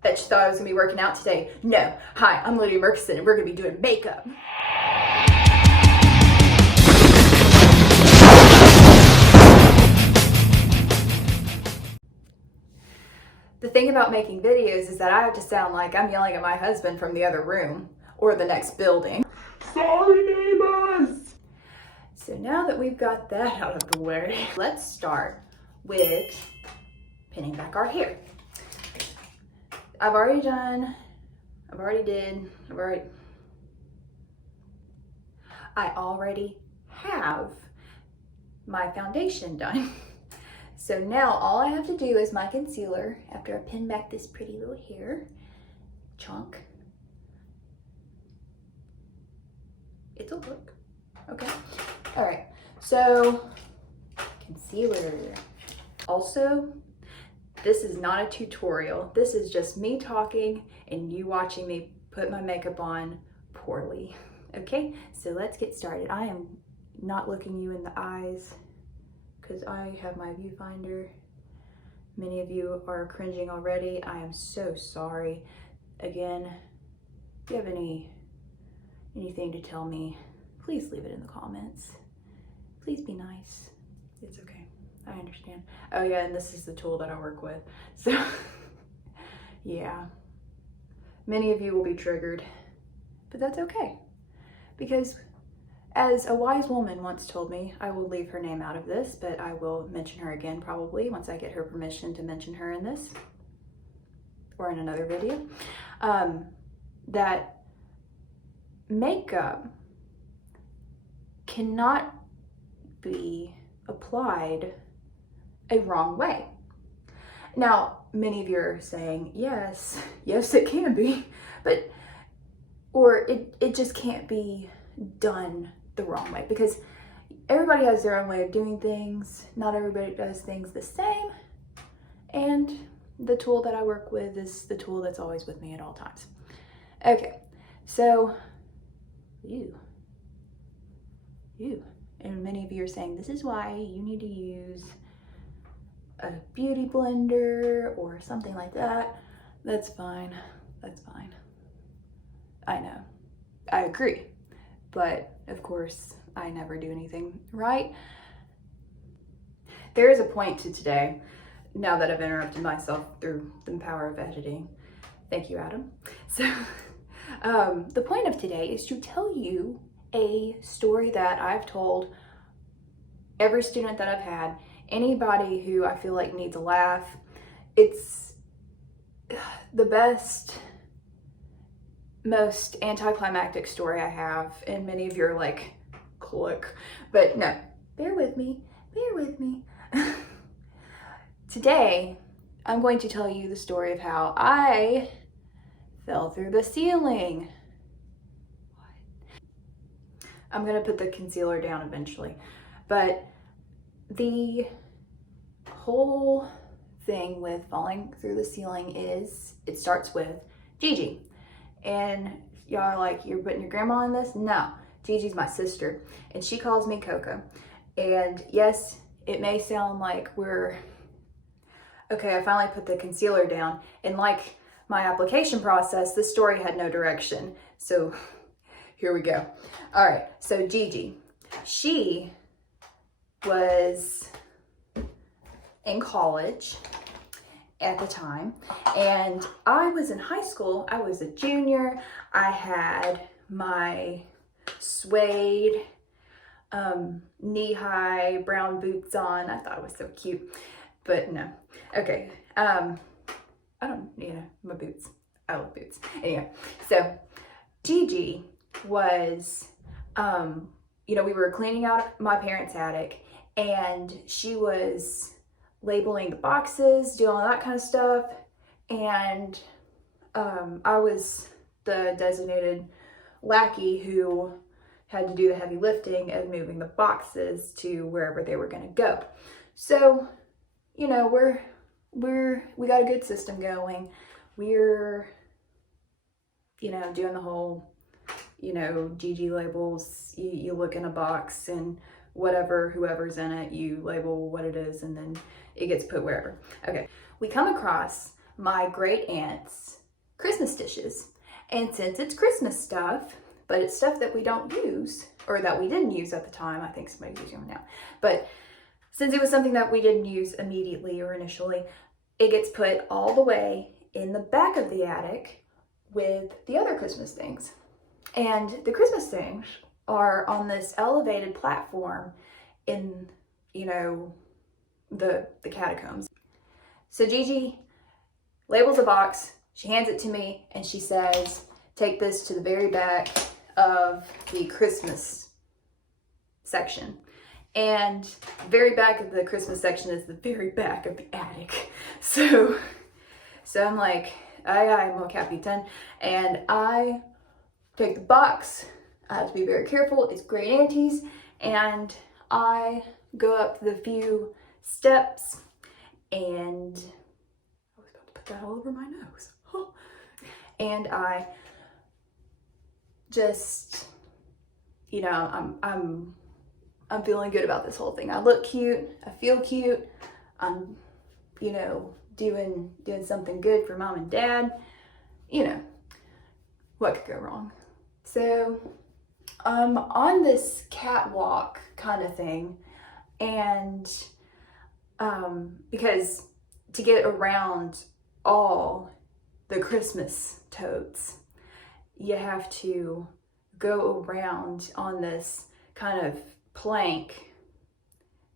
Bet you thought I was gonna be working out today. No. Hi, I'm Lydia Murkison and we're gonna be doing makeup. The thing about making videos is that I have to sound like I'm yelling at my husband from the other room or the next building. Sorry, neighbors! So now that we've got that out of the way, let's start with pinning back our hair. I already have my foundation done. So now all I have to do is my concealer after I pin back this pretty little hair chunk. It'll work. Okay. All right. So concealer. Also, this is not a tutorial. This is just me talking and you watching me put my makeup on poorly. Okay, so let's get started. I am not looking you in the eyes because I have my viewfinder. Many of you are cringing already. I am so sorry. Again, if you have anything to tell me, please leave it in the comments. Please be nice. It's okay. I understand. Oh yeah, and this is the tool that I work with. So yeah, many of you will be triggered, but that's okay. Because as a wise woman once told me, I will leave her name out of this, but I will mention her again probably once I get her permission to mention her in this or in another video, that makeup cannot be applied a wrong way. Now, many of you are saying, yes, it can be, but, or it just can't be done the wrong way because everybody has their own way of doing things. Not everybody does things the same. And the tool that I work with is the tool that's always with me at all times. Okay, so you. And many of you are saying, this is why you need to use a beauty blender or something like that. That's fine. That's fine. I know. I agree. But of course, I never do anything right. There is a point to today, now that I've interrupted myself through the power of editing. Thank you, Adam. So the point of today is to tell you a story that I've told every student that I've had, anybody who I feel like needs a laugh. It's the best, most anticlimactic story I have, and many of you are like, click. But no, bear with me. Today, I'm going to tell you the story of how I fell through the ceiling. I'm gonna put the concealer down eventually, but the whole thing with falling through the ceiling is, it starts with Gigi. And y'all are like, you're putting your grandma in this? No, Gigi's my sister, and she calls me Coco. And yes, it may sound like okay, I finally put the concealer down, and like my application process, this story had no direction. So here we go. All right, so Gigi, she was in college at the time, and I was in high school. I was a junior. I had my suede knee-high brown boots on. I thought it was so cute, but no. Okay, I don't, my boots. I love boots. Anyway, so Gigi was, we were cleaning out my parents' attic, and she was labeling the boxes, doing all that kind of stuff, and I was the designated lackey who had to do the heavy lifting of moving the boxes to wherever they were going to go. So, we got a good system going. We're, doing the whole, Gigi labels. You look in a box and whoever's in it, you label what it is, and then it gets put wherever. Okay, we come across my great aunt's Christmas dishes. And since it's Christmas stuff, but it's stuff that we don't use, or that we didn't use at the time, I think somebody's using them now, but since it was something that we didn't use immediately or initially, it gets put all the way in the back of the attic with the other Christmas things. And the Christmas things are on this elevated platform in, you know, the catacombs. So Gigi labels a box, she hands it to me, and she says, take this to the very back of the Christmas section. And the very back of the Christmas section is the very back of the attic. So I'm like, aye, aye, mo capitan. And I take the box. I have to be very careful. It's great aunties. And I go up the few steps, and I was about to put that all over my nose. And I just, you know, I'm feeling good about this whole thing. I look cute, I feel cute, I'm, you know, doing something good for mom and dad. You know, what could go wrong? So I'm on this catwalk kind of thing, and because to get around all the Christmas totes, you have to go around on this kind of plank,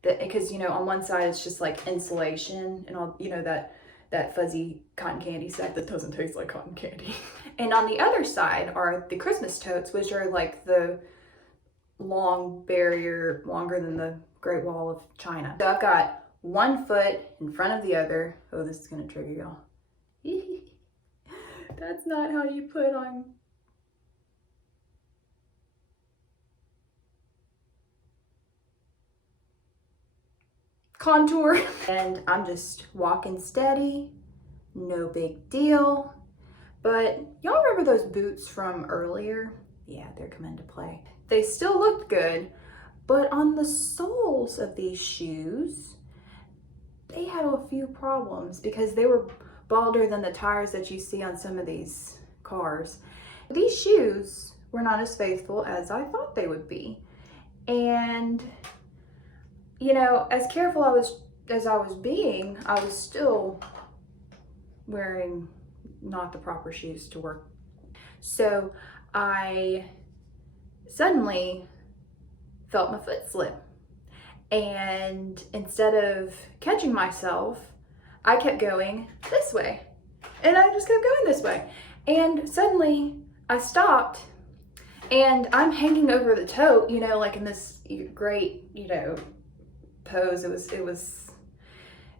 that, because, you know, on one side it's just like insulation and all, you know, that fuzzy cotton candy stuff that doesn't taste like cotton candy. And on the other side are the Christmas totes, which are like the long barrier, longer than the Great Wall of China. So I've got one foot in front of the other. Oh, this is gonna trigger y'all. That's not how you put on contour. And I'm just walking steady, no big deal. But y'all remember those boots from earlier? Yeah, they're coming into play. They still looked good, but on the soles of these shoes, they had a few problems because they were balder than the tires that you see on some of these cars. These shoes were not as faithful as I thought they would be. And, you know, as careful as I was being, I was still wearing not the proper shoes to work. So I suddenly felt my foot slip. And instead of catching myself, I kept going this way. And I just kept going this way. And suddenly I stopped, and I'm hanging over the tote, you know, like in this great, you know, pose. It was,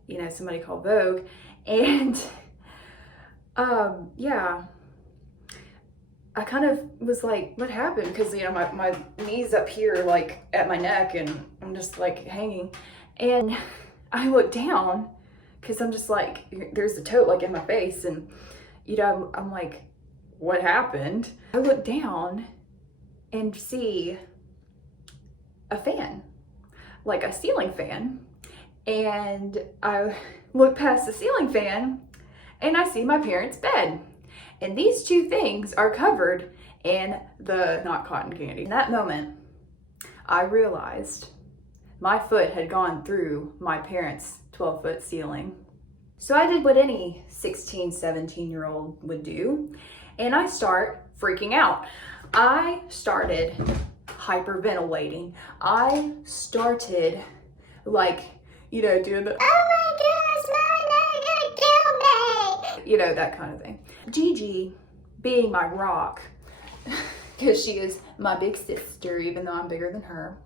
you know, somebody called Vogue. And yeah, I kind of was like, what happened? Because, you know, my knees up here, like at my neck, and I'm just like hanging. And I looked down, because I'm just like, there's the tote like in my face, and, you know, I'm like, what happened? I look down and see a fan, like a ceiling fan. And I look past the ceiling fan and I see my parents' bed. And these two things are covered in the not cotton candy. In that moment, I realized my foot had gone through my parents' 12-foot ceiling. So I did what any 16, 17-year-old would do, and I start freaking out. I started hyperventilating. I started, like, you know, doing the, oh my goodness, Mom, you're gonna kill me, you know, that kind of thing. Gigi, being my rock, because she is my big sister, even though I'm bigger than her,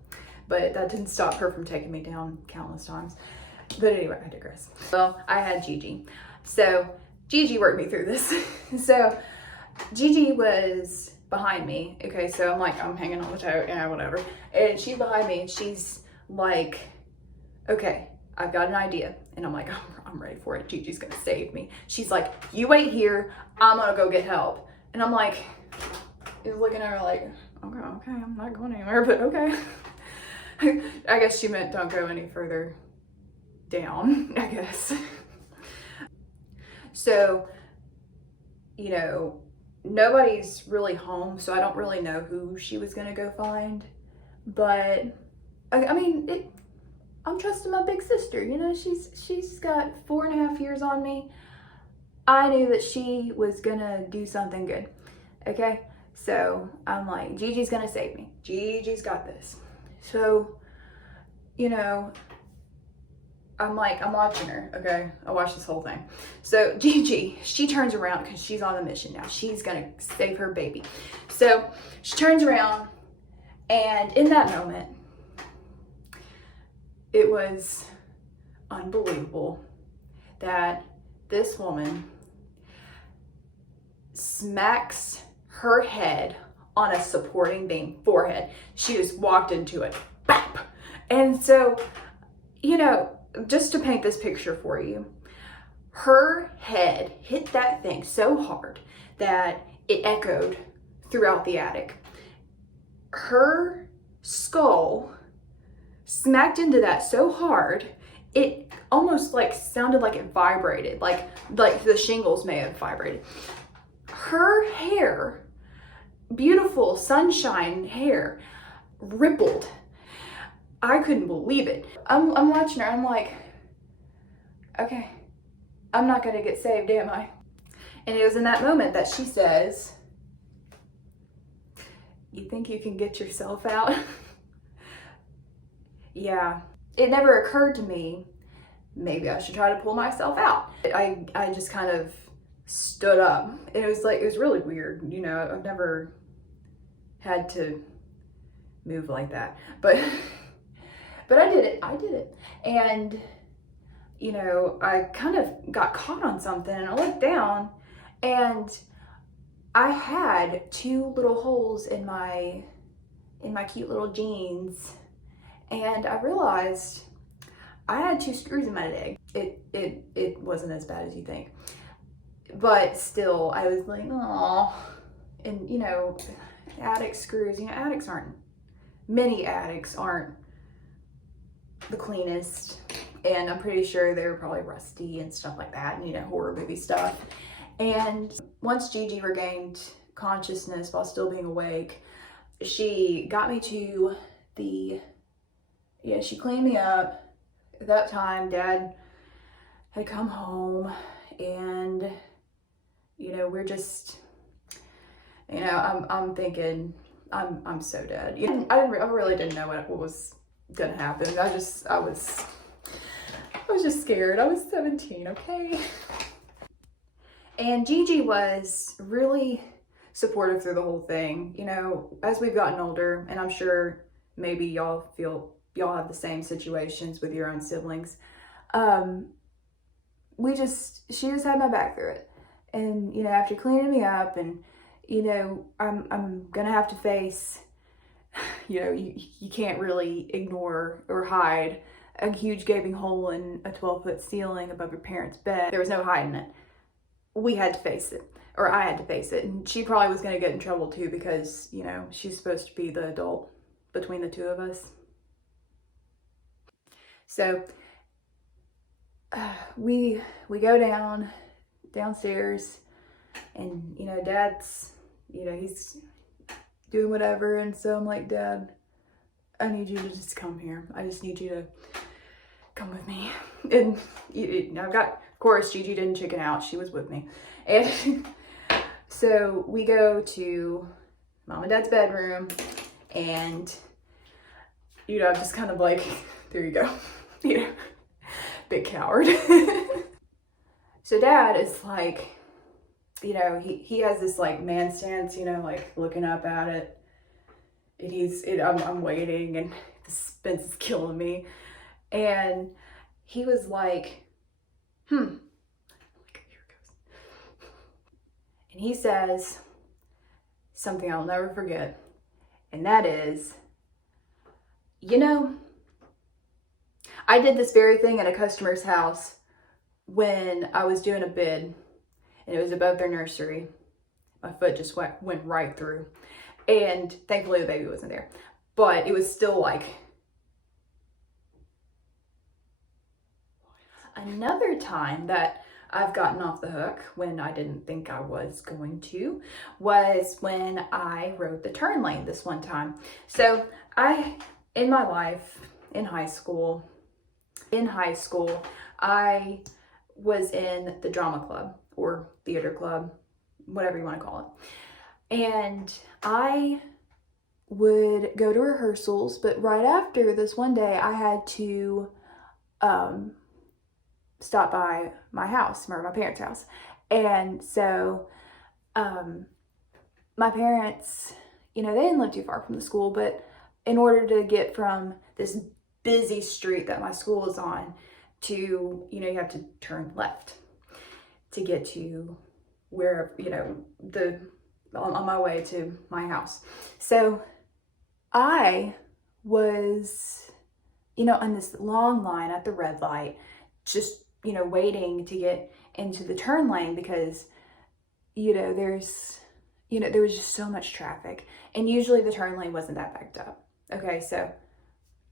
but that didn't stop her from taking me down countless times. But anyway, I digress. Well, I had Gigi. So Gigi worked me through this. So Gigi was behind me. Okay, so I'm hanging on the tote, yeah, whatever. And she's behind me, and she's like, okay, I've got an idea. And I'm like, I'm ready for it. Gigi's gonna save me. She's like, you wait here, I'm gonna go get help. And I'm like, looking at her like, okay, I'm not going anywhere, but okay. I guess she meant don't go any further down, I guess. So, you know, nobody's really home, so I don't really know who she was gonna go find. But I mean, I'm trusting my big sister. You know, she's got 4.5 years on me. I knew that she was gonna do something good. Okay, so I'm like, Gigi's gonna save me. Gigi's got this. So, you know, I'm watching her, okay? I watched this whole thing. So Gigi, she turns around because she's on a mission now. She's gonna save her baby. So she turns around, and in that moment, it was unbelievable that this woman smacks her head on a supporting beam, forehead. She just walked into it, bap. And so, you know, just to paint this picture for you, her head hit that thing so hard that it echoed throughout the attic. Her skull smacked into that so hard, it almost like sounded like it vibrated, like the shingles may have vibrated. Her hair, beautiful sunshine hair, rippled. I couldn't believe it. I'm watching her, I'm like, okay, I'm not gonna get saved, am I? And it was in that moment that she says, "You think you can get yourself out?" Yeah, it never occurred to me, maybe I should try to pull myself out. I just kind of stood up, and it was really weird. You know, I've never had to move like that, but I did it. And, you know, I kind of got caught on something, and I looked down, and I had 2 little holes in my cute little jeans, and I realized I had 2 screws in my leg. It wasn't as bad as you think, but still, I was like, oh. And you know, attic screws. You know, many attics aren't the cleanest, and I'm pretty sure they were probably rusty and stuff like that, and you know, horror movie stuff. And once Gigi regained consciousness while still being awake, she got me to she cleaned me up. At that time, Dad had come home, and you know, we're just, you know, I'm thinking I'm so dead. You know, I really didn't know what was gonna happen. I was just scared. I was 17, okay? And Gigi was really supportive through the whole thing. You know, as we've gotten older, and I'm sure maybe y'all have the same situations with your own siblings. She just had my back through it. And, you know, after cleaning me up, and, you know, I'm gonna have to face, you know, you can't really ignore or hide a huge gaping hole in a 12-foot ceiling above your parents' bed. There was no hiding it. We had to face it, or I had to face it. And she probably was gonna get in trouble too, because, you know, she's supposed to be the adult between the 2 of us. So we go downstairs, and you know, Dad's, you know, he's doing whatever, and so I'm like, Dad, I need you to just come here. I just need you to come with me. And I've got, of course, Gigi didn't chicken out. She was with me. And so we go to Mom and Dad's bedroom, and you know, I'm just kind of like, there you go. You know, big coward. So Dad is like, you know, he has this like man stance, you know, like looking up at it. And I'm waiting, and the suspense is killing me. And he was like, here it goes. And he says something I'll never forget. And that is, you know, I did this very thing at a customer's house when I was doing a bid, and it was above their nursery. My foot just went right through, and thankfully the baby wasn't there, but it was still like. Another time that I've gotten off the hook when I didn't think I was going to, was when I rode the turn lane this one time. So in my life, in high school, I was in the drama club or theater club, whatever you want to call it. And I would go to rehearsals, but right after this one day, I had to stop by my house, or my parents' house. And so my parents, they didn't live too far from the school, but in order to get from this busy street that my school is on to, you have to turn left to get to where, on my way to my house. So I was, on this long line at the red light, just, waiting to get into the turn lane because, there was just so much traffic, and usually the turn lane wasn't that backed up. Okay, so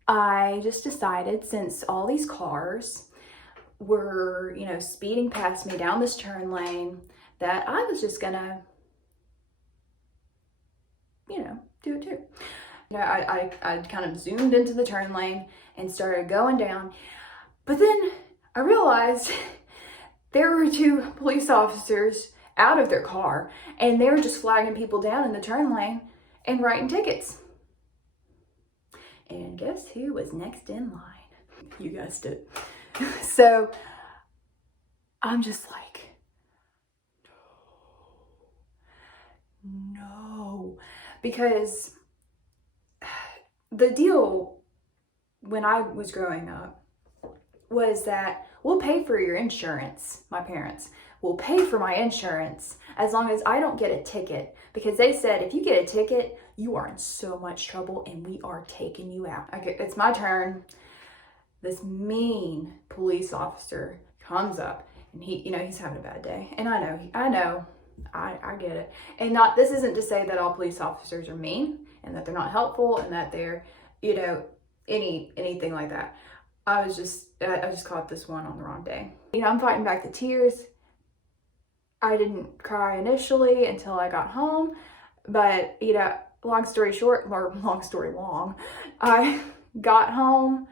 I just decided, since all these cars were, speeding past me down this turn lane, that I was just gonna, do it too. I kind of zoomed into the turn lane and started going down. But then I realized there were two police officers out of their car, and they were just flagging people down in the turn lane and writing tickets. And guess who was next in line? You guessed it. So I'm just like, no. Because the deal when I was growing up was that we'll pay for your insurance. My parents will pay for my insurance as long as I don't get a ticket, because they said if you get a ticket, you are in so much trouble and we are taking you out. Okay, it's my turn. This mean police officer comes up, and he's having a bad day. And I get it. And this isn't to say that all police officers are mean and that they're not helpful and that they're, anything like that. I just caught this one on the wrong day. I'm fighting back the tears. I didn't cry initially until I got home, but long story short, or long story long, I got home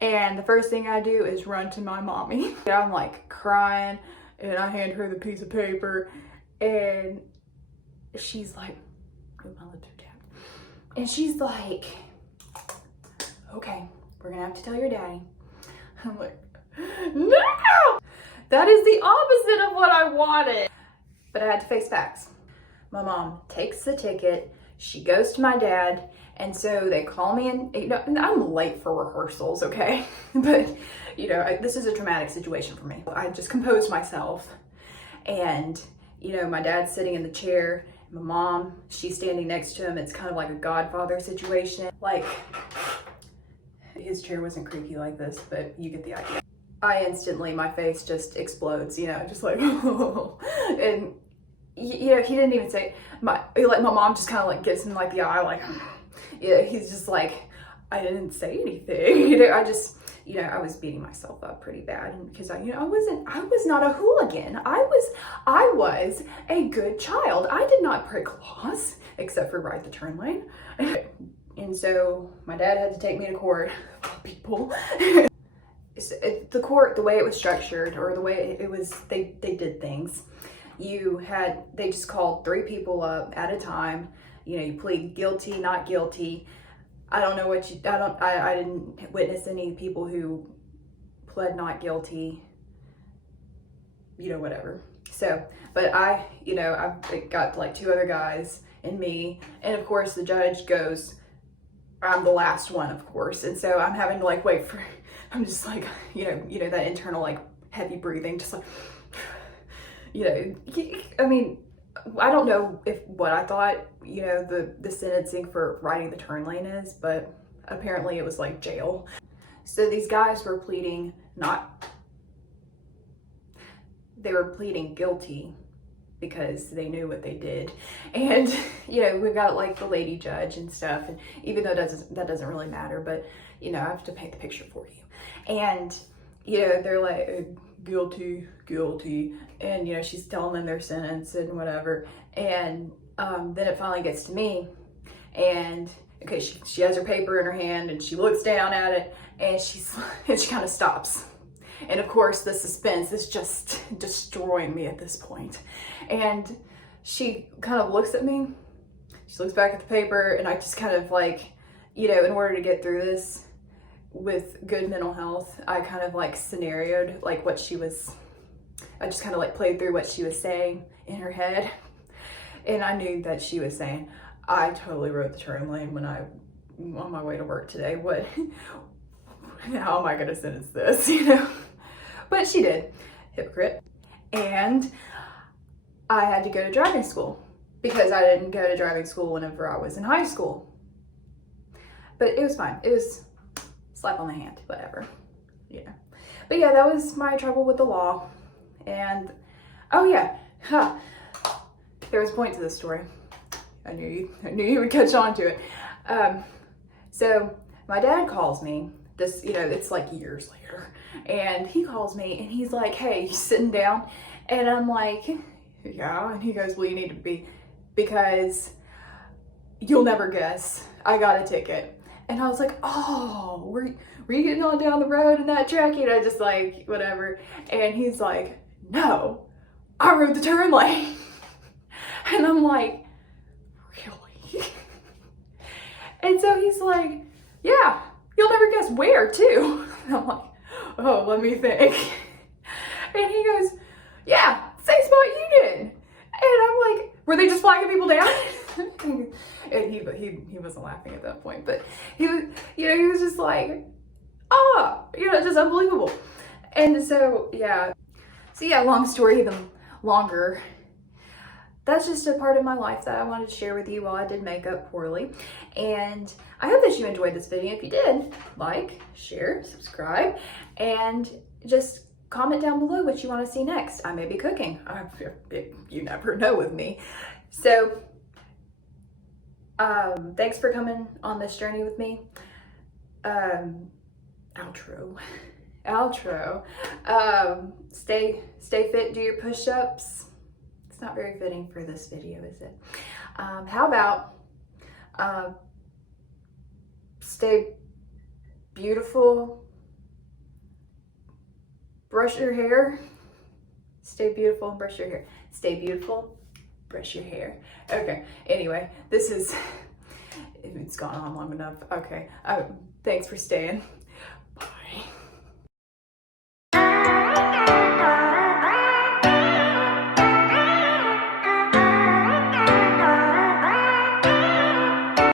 and the first thing I do is run to my mommy. I'm like crying, and I hand her the piece of paper, and she's like, oh, my lips are chapped. And she's like, okay, we're gonna have to tell your daddy. I'm like, no! That is the opposite of what I wanted. But I had to face facts. My mom takes the ticket, she goes to my dad, and so they call me in. And I'm late for rehearsals, okay? But, this is a traumatic situation for me. I just composed myself, and, my dad's sitting in the chair, my mom, she's standing next to him. It's kind of like a Godfather situation. Like, his chair wasn't creaky like this, but you get the idea. I instantly, my face just explodes, just like, and he didn't even say, my mom just kind of like gets in like the eye, like, he's just like, I didn't say anything, I was beating myself up pretty bad because I was not a hooligan. I was a good child. I did not break laws except for right the turn lane. And so my dad had to take me to court. People. The court, the way it was structured, or the way it was, they did things. They just called 3 people up at a time. You plead guilty, not guilty. I don't know I didn't witness any people who pled not guilty, whatever. So, but I got like 2 other guys and me. And of course the judge goes, I'm the last one, of course. And so I'm having to like wait for, I'm just like, that internal like heavy breathing, just like, I mean, I don't know what I thought, the sentencing for riding the turn lane is, but apparently it was like jail. So these guys were pleading guilty because they knew what they did. And, we've got like the lady judge and stuff, and even though that doesn't really matter, but, I have to paint the picture for you. And, they're like, guilty, guilty. And, you know, she's telling them their sentence and whatever. And then it finally gets to me. And, okay, she has her paper in her hand and she looks down at it and she kind of stops. And of course, the suspense is just destroying me at this point. And she kind of looks at me. She looks back at the paper, and I just kind of like, you know, in order to get through this with good mental health, I kind of like scenarioed like I just kind of like played through what she was saying in her head. And I knew that she was saying, I totally wrote the turn lane when on my way to work today. How am I going to sentence this, you know? But she did. Hypocrite. And I had to go to driving school because I didn't go to driving school whenever I was in high school. But it was fine. It was slap on the hand, whatever. Yeah. But yeah, that was my trouble with the law. And, oh yeah, there was a point to this story. I knew you would catch on to it. So my dad calls me. This, you know, it's like years later. And he calls me and he's like, hey, you sitting down? And I'm like, yeah. And he goes, well, you need to be, because you'll never guess, I got a ticket. And I was like, oh, were you getting on down the road in that truck? You know, just like, whatever. And he's like, no, I rode the turn lane. And I'm like, really? And so he's like, yeah, you'll never guess where too. And I'm like, oh, let me think. And he goes, yeah, same spot you did. And I'm like, were they just flagging people down? And he wasn't laughing at that point, but he was, you know, he was just like, oh, you know, just unbelievable. And so yeah, long story even longer. That's just a part of my life that I wanted to share with you while I did makeup poorly. And I hope that you enjoyed this video. If you did, like, share, subscribe, and just comment down below what you want to see next. I may be cooking. You never know with me. So, thanks for coming on this journey with me. Outro. Stay fit, do your push-ups. It's not very fitting for this video, is it? How about stay beautiful, brush your hair, stay beautiful and brush your hair. Stay beautiful, brush your hair. Okay, anyway, it's gone on long enough. Okay, thanks for staying.